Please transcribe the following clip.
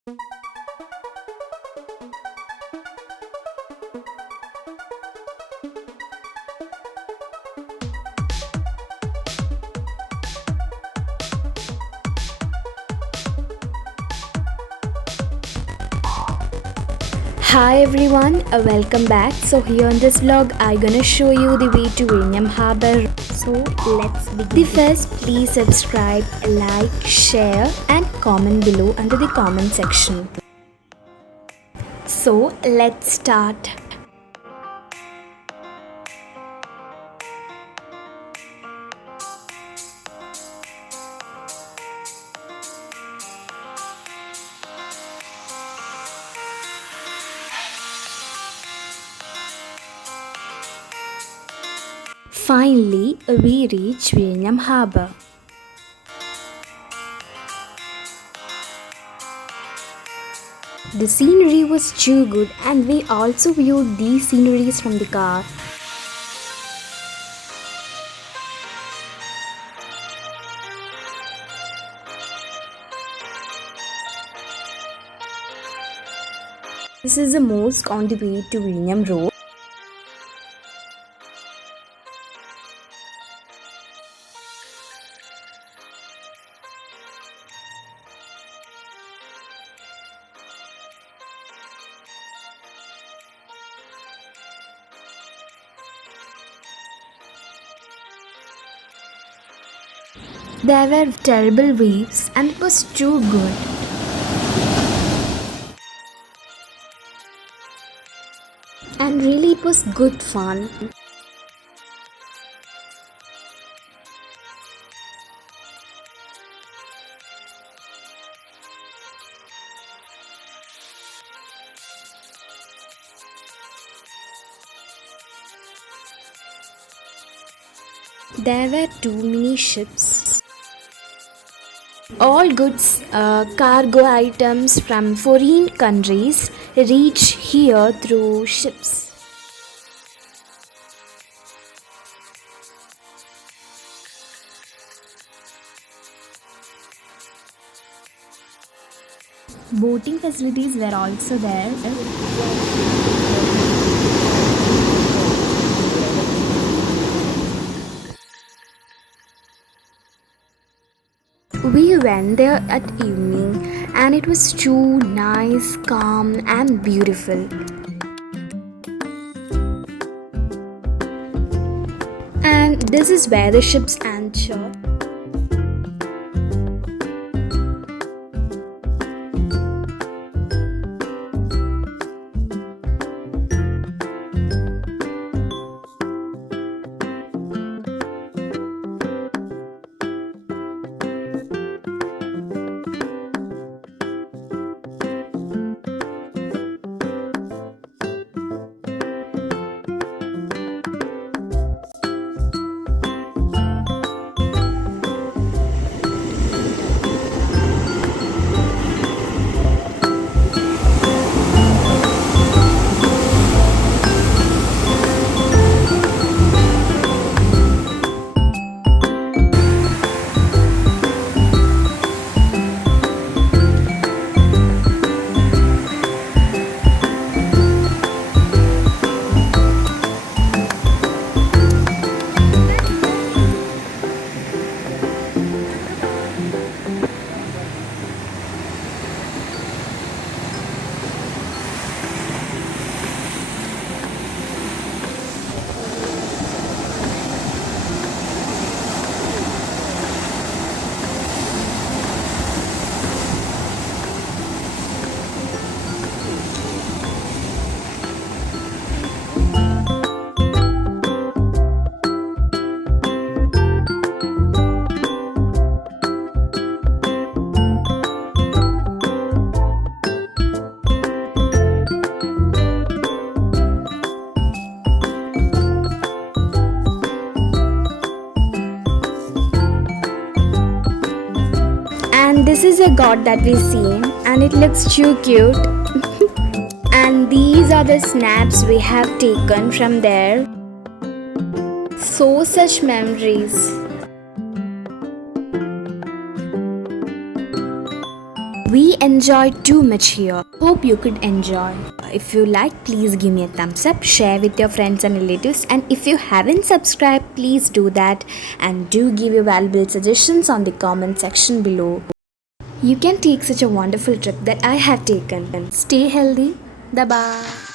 Hi everyone, welcome back. So here in this vlog, I'm gonna show you the way to Vinyam Harbor. So let's begin. The first, please subscribe, like, share, and comment below under the comment section. So let's start. Finally, we reach Vinyam Harbor. The scenery was too good, and we also viewed these sceneries from the car. This is the mosque on the way to Vinyam Road. There were terrible waves and it was too good. And really it was good fun. There were two mini ships. All goods, cargo items from foreign countries reach here through ships. Boating facilities were also there. We went there at evening and it was too nice, calm and beautiful. And this is where the ships anchor. And this is a god that we seen and it looks too cute. And these are the snaps we have taken from there. So such memories. We enjoyed too much here. Hope you could enjoy. If you like, please give me a thumbs up, share with your friends and relatives, and if you haven't subscribed, please do that, and do give your valuable suggestions on the comment section below. You can take such a wonderful trip that I have taken. Stay healthy. Bye bye.